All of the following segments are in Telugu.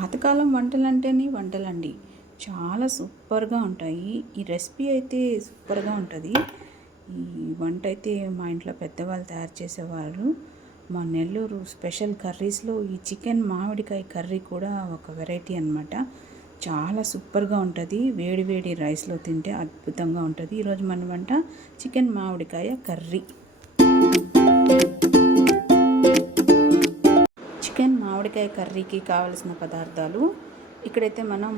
పాతకాలం వంటలంటేనే వంటలండి. చాలా సూపర్‌గా ఉంటాయి. ఈ రెసిపీ అయితే సూపర్‌గా ఉంటది. ఈ వంట అయితే మా ఇంట్లో పెద్దవాళ్ళు తయారు చేసేవారు. మా నెల్లూరు స్పెషల్ కర్రీస్‌లో ఈ చికెన్ మామిడికాయ కర్రీ కూడా ఒక వెరైటీ అనమాట. చాలా సూపర్‌గా ఉంటది. వేడి వేడి రైస్‌లో తింటే అద్భుతంగా ఉంటది. ఈరోజు మన వంట చికెన్ మామిడికాయ కర్రీ. చికెన్ మామిడికాయ కర్రీకి కావలసిన పదార్థాలు ఇక్కడైతే మనం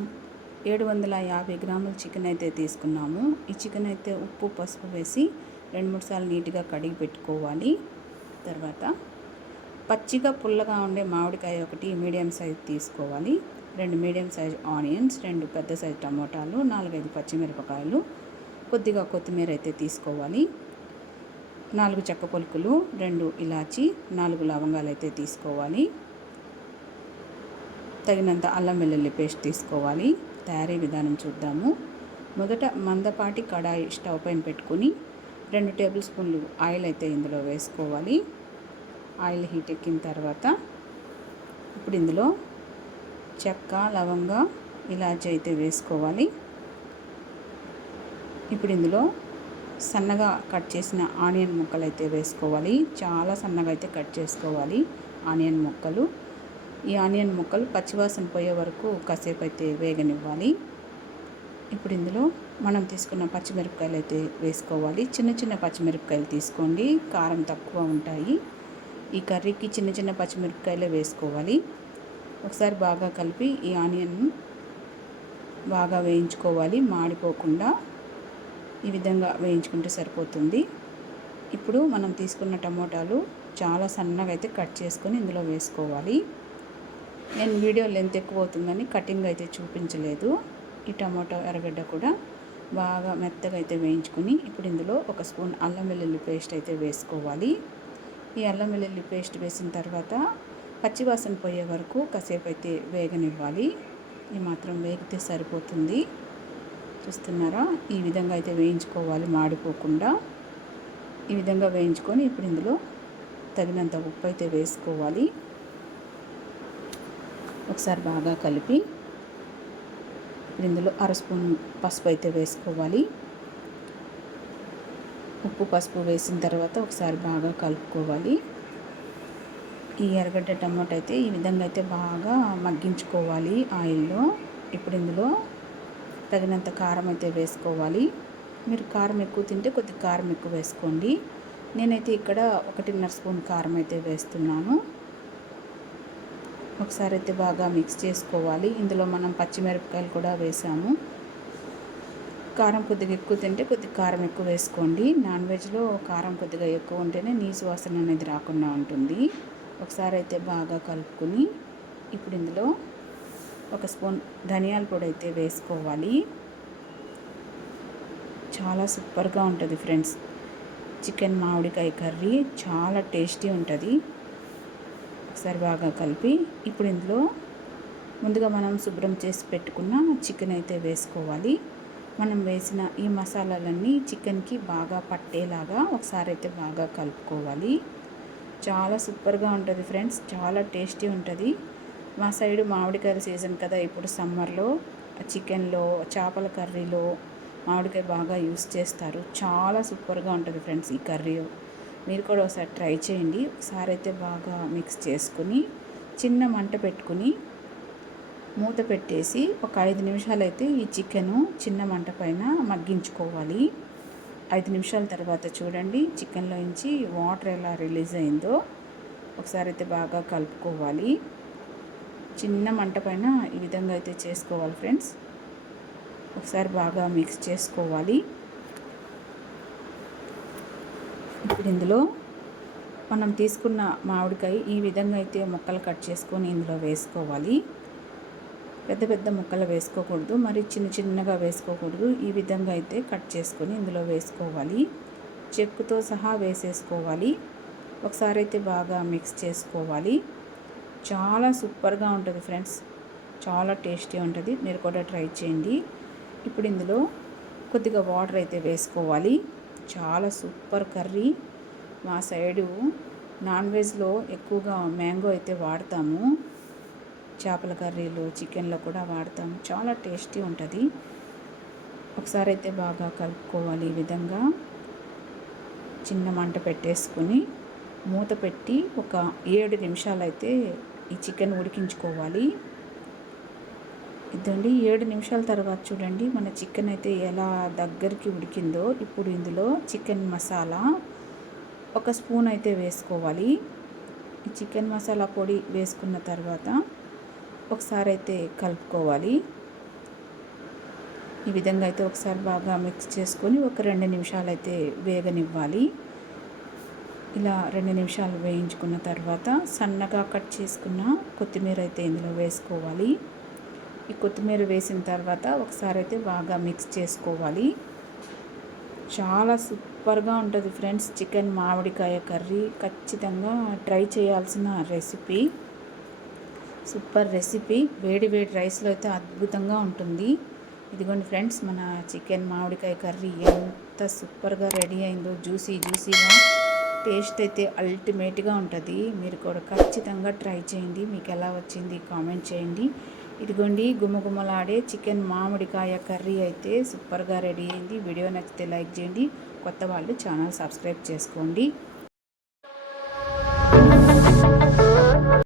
750 గ్రాముల చికెన్ అయితే తీసుకున్నాము. ఈ చికెన్ అయితే ఉప్పు పసుపు వేసి 2-3 సార్లు నీట్గా కడిగి పెట్టుకోవాలి. తర్వాత పచ్చిగా పుల్లగా ఉండే మామిడికాయ ఒకటి మీడియం సైజ్ తీసుకోవాలి. 2 మీడియం సైజ్ ఆనియన్స్, 2 పెద్ద సైజ్ టమోటాలు, 4-5 పచ్చిమిరపకాయలు, కొద్దిగా కొత్తిమీర అయితే తీసుకోవాలి. 4 చెక్క పలుకులు, 2 ఇలాచి, 4 లవంగాలు అయితే తీసుకోవాలి. తగినంత అల్లం వెల్లుల్లి పేస్ట్ తీసుకోవాలి. తయారీ విధానం చూద్దాము. మొదట మందపాటి కడాయి స్టవ్ పైన పెట్టుకుని 2 టేబుల్ స్పూన్లు ఆయిల్ అయితే ఇందులో వేసుకోవాలి. ఆయిల్ హీట్ ఎక్కిన తర్వాత ఇప్పుడు ఇందులో చెక్క, లవంగ, ఇలాచి అయితే వేసుకోవాలి. ఇప్పుడు ఇందులో సన్నగా కట్ చేసిన ఆనియన్ ముక్కలు అయితే వేసుకోవాలి. చాలా సన్నగా అయితే కట్ చేసుకోవాలి ఆనియన్ ముక్కలు. ఈ ఆనియన్ ముక్కలు పచ్చివాసన పోయే వరకు కాసేపు అయితే వేగనివ్వాలి. ఇప్పుడు ఇందులో మనం తీసుకున్న పచ్చిమిరపకాయలు అయితే వేసుకోవాలి. చిన్న చిన్న పచ్చిమిరపకాయలు తీసుకోండి, కారం తక్కువ ఉంటాయి. ఈ కర్రీకి చిన్న చిన్న పచ్చిమిరపకాయలే వేసుకోవాలి. ఒకసారి బాగా కలిపి ఈ ఆనియన్ బాగా వేయించుకోవాలి, మాడిపోకుండా ఈ విధంగా వేయించుకుంటే సరిపోతుంది. ఇప్పుడు మనం తీసుకున్న టమోటాలు చాలా సన్నగా అయితే కట్ చేసుకొని ఇందులో వేసుకోవాలి. నేను వీడియో లెంత్ ఎక్కువ అవుతుందని కటింగ్ అయితే చూపించలేదు. ఈ టమాటో ఎర్రగడ్డ కూడా బాగా మెత్తగా అయితే వేయించుకొని ఇప్పుడు ఇందులో 1 స్పూన్ అల్లం వెల్లుల్లి పేస్ట్ అయితే వేసుకోవాలి. ఈ అల్లం వెల్లుల్లి పేస్ట్ వేసిన తర్వాత పచ్చివాసన పోయే వరకు కాసేపు అయితే వేగనివ్వాలి. ఈ మాత్రం వేగితే సరిపోతుంది. చూస్తున్నారా, ఈ విధంగా అయితే వేయించుకోవాలి, మాడిపోకుండా. ఈ విధంగా వేయించుకొని ఇప్పుడు ఇందులో తగినంత ఉప్పు అయితే వేసుకోవాలి. ఒకసారి బాగా కలిపి ఇప్పుడు ఇందులో 1/2 స్పూన్ పసుపు అయితే వేసుకోవాలి. ఉప్పు పసుపు వేసిన తర్వాత ఒకసారి బాగా కలుపుకోవాలి. ఈ ఎర్రగడ్డ టమాటా అయితే ఈ విధంగా అయితే బాగా మగ్గించుకోవాలి ఆయిల్లో. ఇప్పుడు ఇందులో తగినంత కారం అయితే వేసుకోవాలి. మీరు కారం ఎక్కువ తింటే కొద్దిగా కారం ఎక్కువ వేసుకోండి. నేనైతే ఇక్కడ 1.5 స్పూన్ కారం అయితే వేస్తున్నాను. ఒకసారి అయితే బాగా మిక్స్ చేసుకోవాలి. ఇందులో మనం పచ్చిమిరపకాయలు కూడా వేసాము. కారం కొద్దిగా ఎక్కువ తింటే కొద్దిగా కారం ఎక్కువ వేసుకోండి. నాన్ వెజ్లో కారం కొద్దిగా ఎక్కువ ఉంటేనే నీసు వాసన అనేది రాకుండా ఉంటుంది. ఒకసారి అయితే బాగా కలుపుకొని ఇప్పుడు ఇందులో 1 స్పూన్ ధనియాల పొడి అయితే వేసుకోవాలి. చాలా సూపర్గా ఉంటుంది ఫ్రెండ్స్. చికెన్ మామిడికాయ కర్రీ చాలా టేస్టీ ఉంటుంది. ఒకసారి బాగా కలిపి ఇప్పుడు ఇందులో ముందుగా మనం శుభ్రం చేసి పెట్టుకున్న చికెన్ అయితే వేసుకోవాలి. మనం వేసిన ఈ మసాలాలన్నీ చికెన్కి బాగా పట్టేలాగా ఒకసారి అయితే బాగా కలుపుకోవాలి. చాలా సూపర్గా ఉంటుంది ఫ్రెండ్స్, చాలా టేస్టీ ఉంటుంది. మా సైడు మామిడికాయ సీజన్ కదా, ఇప్పుడు సమ్మర్లో చికెన్లో, చేపల కర్రీలో మామిడికాయ బాగా యూస్ చేస్తారు. చాలా సూపర్గా ఉంటుంది ఫ్రెండ్స్ ఈ కర్రీ. మీరు కూడా ఒకసారి ట్రై చేయండి. ఒకసారి అయితే బాగా మిక్స్ చేసుకుని చిన్న మంట పెట్టుకుని మూత పెట్టేసి ఒక 5 నిమిషాలు అయితే ఈ చికెను చిన్న మంట పైన మగ్గించుకోవాలి. 5 నిమిషాల తర్వాత చూడండి చికెన్లో నుంచి వాటర్ ఎలా రిలీజ్ అయిందో. ఒకసారి అయితే బాగా కలుపుకోవాలి. చిన్న మంట పైన ఈ విధంగా అయితే చేసుకోవాలి ఫ్రెండ్స్. ఒకసారి బాగా మిక్స్ చేసుకోవాలి. ఇప్పుడు ఇందులో మనం తీసుకున్న మామిడికాయ ఈ విధంగా అయితే ముక్కలు కట్ చేసుకొని ఇందులో వేసుకోవాలి. పెద్ద పెద్ద ముక్కలు వేసుకోకూడదు, మరి చిన్న చిన్నగా వేసుకోకూడదు. ఈ విధంగా అయితే కట్ చేసుకొని ఇందులో వేసుకోవాలి. చెక్కుతో సహా వేసేసుకోవాలి. ఒకసారి అయితే బాగా మిక్స్ చేసుకోవాలి. చాలా సూపర్గా ఉంటుంది ఫ్రెండ్స్, చాలా టేస్టీ ఉంటుంది. మీరు కూడా ట్రై చేయండి. ఇప్పుడు ఇందులో కొద్దిగా వాటర్ అయితే వేసుకోవాలి. చాలా సూపర్ కర్రీ. మా సైడు నాన్ వెజ్లో ఎక్కువగా మ్యాంగో అయితే వాడతాము. చేపల కర్రీలు, చికెన్లో కూడా వాడతాం. చాలా టేస్టీ ఉంటుంది. ఒకసారి అయితే బాగా కలుపుకోవాలి. ఈ విధంగా చిన్న మంట పెట్టేసుకుని మూత పెట్టి ఒక 7 నిమిషాలు అయితే ఈ చికెన్ ఉడికించుకోవాలి. ఇదండి 7 నిమిషాల తర్వాత చూడండి మన చికెన్ అయితే ఎలా దగ్గరికి ఉడికిందో. ఇప్పుడు ఇందులో చికెన్ మసాలా 1 స్పూన్ అయితే వేసుకోవాలి. ఈ చికెన్ మసాలా పొడి వేసుకున్న తర్వాత ఒకసారి అయితే కలుపుకోవాలి. ఈ విధంగా అయితే ఒకసారి బాగా మిక్స్ చేసుకొని ఒక 2 నిమిషాలు అయితే వేగనివ్వాలి. ఇలా 2 నిమిషాలు వేయించుకున్న తర్వాత సన్నగా కట్ చేసుకున్న కొత్తిమీర అయితే ఇందులో వేసుకోవాలి. ఈ కొత్తిమీర వేసిన తర్వాత ఒకసారి అయితే బాగా మిక్స్ చేసుకోవాలి. చాలా సూపర్గా ఉంటుంది ఫ్రెండ్స్ చికెన్ మామిడికాయ కర్రీ. ఖచ్చితంగా ట్రై చేయాల్సిన రెసిపీ. Super recipe. వేడి వేడి రైస్లో అయితే అద్భుతంగా ఉంటుంది. ఇదిగోండి ఫ్రెండ్స్ మన చికెన్ మామిడికాయ కర్రీ ఎంత సూపర్గా రెడీ అయిందో. జ్యూసీగా టేస్ట్ అయితే అల్టిమేట్గా ఉంటుంది. మీరు కూడా ఖచ్చితంగా ట్రై చేయండి. మీకు ఎలా వచ్చింది కామెంట్ చేయండి. ఇదిగోండి గుమగుమలాడే చికెన్ మామిడికాయ కర్రీ అయితే సూపర్గా రెడీ అయింది. వీడియో నచ్చితే లైక్ చేయండి. కొత్త వాళ్ళు ఛానల్ సబ్స్క్రైబ్ చేసుకోండి.